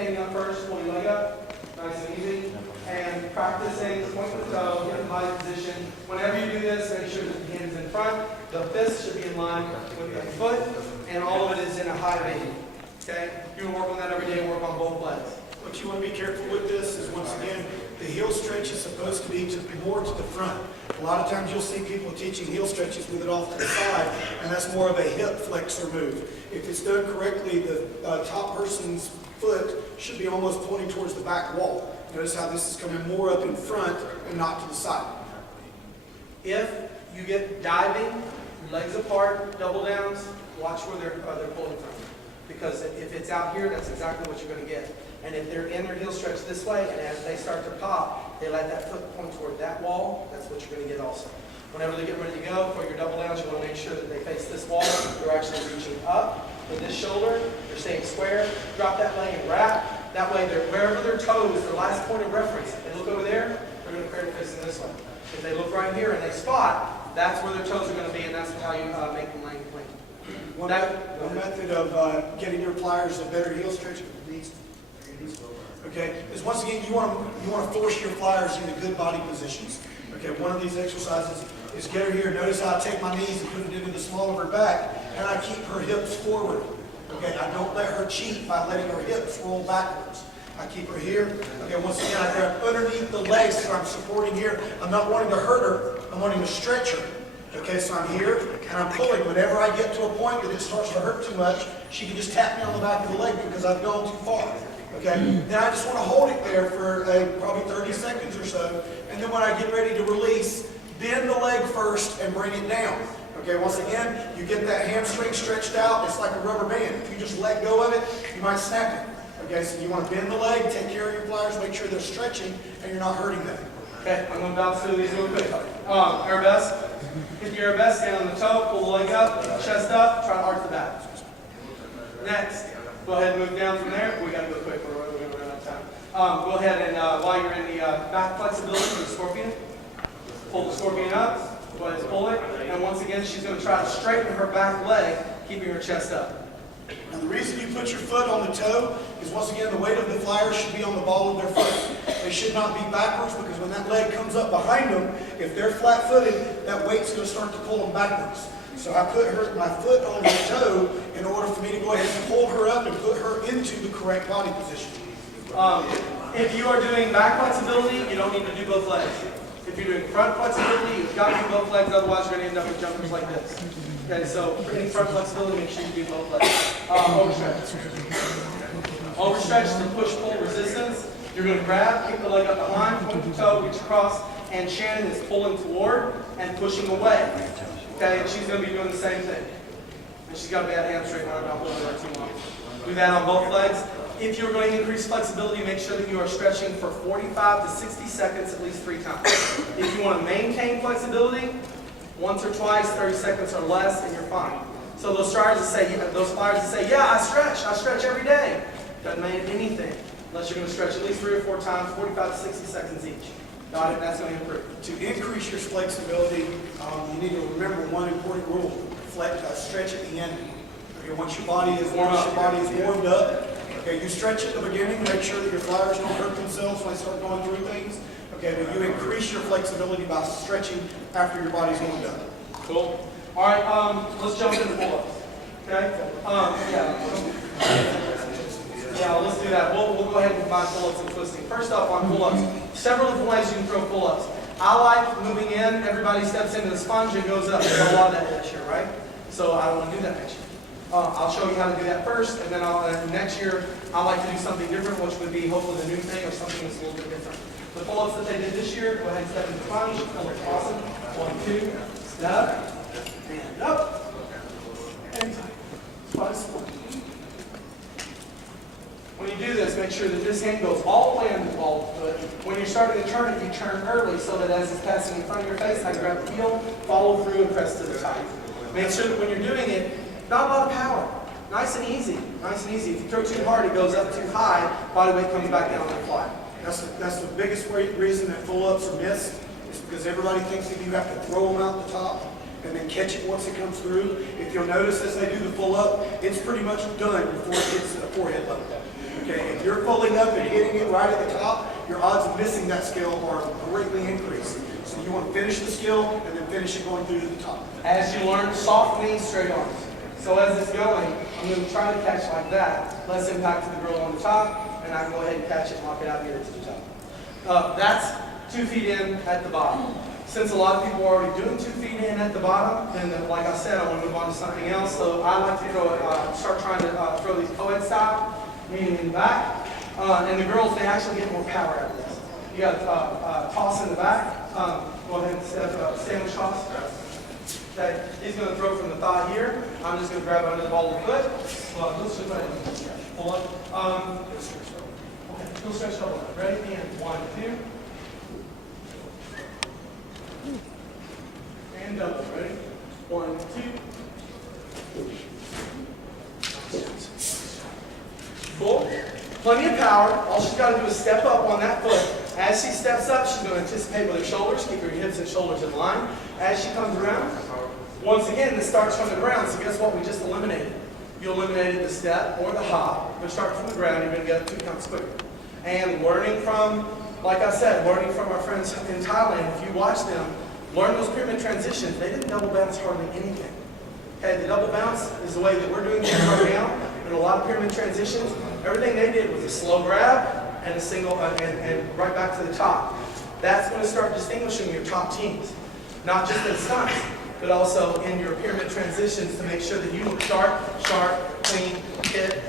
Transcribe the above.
standing up first, pull your leg up, nice and easy. And practicing, point the toe, get in body position. Whenever you do this, make sure that the hand is in front. The fist should be in line with the foot, and all of it is in a high V. Okay? You can work on that every day, work on both legs. What you want to be careful with this is, once again, the heel stretch is supposed to be more to the front. A lot of times you'll see people teaching heel stretches with it off to the side, and that's more of a hip flexor move. If it's done correctly, the top person's foot should be almost pointing towards the back wall. Notice how this is coming more up in front and not to the side. If you get diving, legs apart, double downs, watch where they're pulling from. Because if it's out here, that's exactly what you're going to get. And if they're in their heel stretch this way, and as they start to pop, they let that foot point toward that wall, that's what you're going to get also. Whenever they get ready to go for your double downs, you want to make sure that they face this wall. You're actually reaching up with this shoulder. They're staying square. Drop that leg and wrap. That way, wherever their toes, their last point of reference, if they look over there, they're going to create a facing this way. If they look right here and they spot, that's where their toes are going to be, and that's how you make them lane clean. One method of getting your pliers a better heel stretch, okay, is once again you want to force your pliers into good body positions. Okay, one of these exercises is get her here. Notice how I take my knees and put it into the small of her back, and I keep her hips forward. Okay, I don't let her cheat by letting her hips roll backwards. I keep her here. Okay, once again, I grab underneath the legs so I'm supporting here. I'm not wanting to hurt her, I'm wanting to stretch her. Okay, so I'm here, and I'm pulling. Whenever I get to a point that it starts to hurt too much, she can just tap me on the back of the leg because I've gone too far. Okay, then I just want to hold it there for probably 30 seconds or so, and then when I get ready to release, bend the leg first and bring it down. Okay, once again, you get that hamstring stretched out, it's like a rubber band. If you just let go of it, you might snap it. Okay, so you want to bend the leg, take care of your pliers, make sure they're stretching, and you're not hurting them. Okay, I'm going to bounce through these real quick. Arabesque. If you're arabesque, stand on the toe, pull the leg up, chest up, try to arch the back. Next, go ahead and move down from there. We got to go quick, we're going to run out of time. Go ahead and, while you're in the back flexibility for the scorpion, pull the scorpion up. Go ahead and pull it, and once again, she's going to try to straighten her back leg, keeping her chest up. Now, the reason you put your foot on the toe is, once again, the weight of the flyers should be on the ball of their foot. They should not be backwards, because when that leg comes up behind them, if they're flat-footed, that weight's going to start to pull them backwards. So I put my foot on the toe in order for me to go ahead and pull her up and put her into the correct body position. If you are doing back flexibility, you don't need to do both legs. If you're doing front flexibility, you've got to do both legs, otherwise you're going to end up with jumpers like this. Okay, so for any front flexibility, make sure you do both legs. Overstretch. Overstretch is a push-pull resistance. You're going to grab, kick the leg up behind, point the toe, reach across, and Shannon is pulling toward and pushing away. Okay, and she's going to be doing the same thing. And she's got a bad hamstring, I'm not holding her too long. Do that on both legs. If you're going to increase flexibility, make sure that you are stretching for 45 to 60 seconds at least 3 times. If you want to maintain flexibility, once or twice, 30 seconds or less, and you're fine. So those flyers that say, yeah, I stretch every day. Doesn't mean anything unless you're going to stretch at least 3 or 4 times, 45 to 60 seconds each. Got it? That's going to improve. To increase your flexibility, you need to remember one important rule: stretch at the end. Okay, once your body is warmed up. Okay, you stretch at the beginning, make sure that your flyers don't hurt themselves when they start going through things. Okay, but you increase your flexibility by stretching after your body's warmed up. Cool. All right, let's jump into pull-ups. Okay? Yeah, let's do that. We'll go ahead and combine pull-ups and twisting. First off, on pull-ups, several different ways you can throw pull-ups. I like moving in, everybody steps into the sponge and goes up. There's a lot of that this year, right? So I don't want to do that next year. I'll show you how to do that first, and then next year I like to do something different, which would be hopefully the new thing or something that's a little bit different. The pull-ups that they did this year, go ahead and step in the sponge. That looks awesome. 1, 2, step, and up, and twice. When you do this, make sure that this hand goes all the way under the ball of the foot. When you're starting to turn it, you turn early so that as it's passing in front of your face, I grab the heel, follow through, and press to the side. Make sure that when you're doing it, not a lot of power. Nice and easy. Nice and easy. If you throw too hard, it goes up too high, body weight comes back down on the fly. That's the biggest reason that pull-ups are missed, is because everybody thinks that you have to throw them out the top. and then catch it once it comes through. If you'll notice as they do the full up, it's pretty much done before it hits the forehead level. Okay, if you're pulling up and hitting it right at the top, your odds of missing that skill are greatly increased. So you want to finish the skill and then finish it going through to the top. As you learn, soft knees, straight arms. So as it's going, I'm going to try to catch like that. Less impact to the girl on the top, and I can go ahead and catch it, knock it out, get it to the top. That's 2 feet in at the bottom. Since a lot of people are already doing 2 feet in at the bottom, then like I said, I want to move on to something else. So I like to start trying to throw these co-ed style, meaning in the back. And the girls, they actually get more power out of this. You got toss in the back. Go ahead and sandwich toss. Okay, he's going to throw from the thigh here. I'm just going to grab under the ball of the foot. Well, let's just go ahead and pull up. Okay, go stretch double. Ready? And 1, 2. And double. Ready? 1, 2. Cool. Plenty of power. All she's got to do is step up on that foot. As she steps up, she's going to anticipate with her shoulders, keep her hips and shoulders in line. As she comes around, once again, this starts from the ground. So guess what? We just eliminated. You eliminated the step or the hop. You're starting from the ground. You're going to get up 2 counts quicker. And learning from, like I said, learning from our friends in Thailand. If you watch them, learn those pyramid transitions. They didn't double bounce hardly anything. Okay, the double bounce is the way that we're doing things right now. In a lot of pyramid transitions, everything they did was a slow grab and a single, and right back to the top. That's going to start distinguishing your top teams. Not just in stunts, but also in your pyramid transitions to make sure that you look sharp, clean, hit.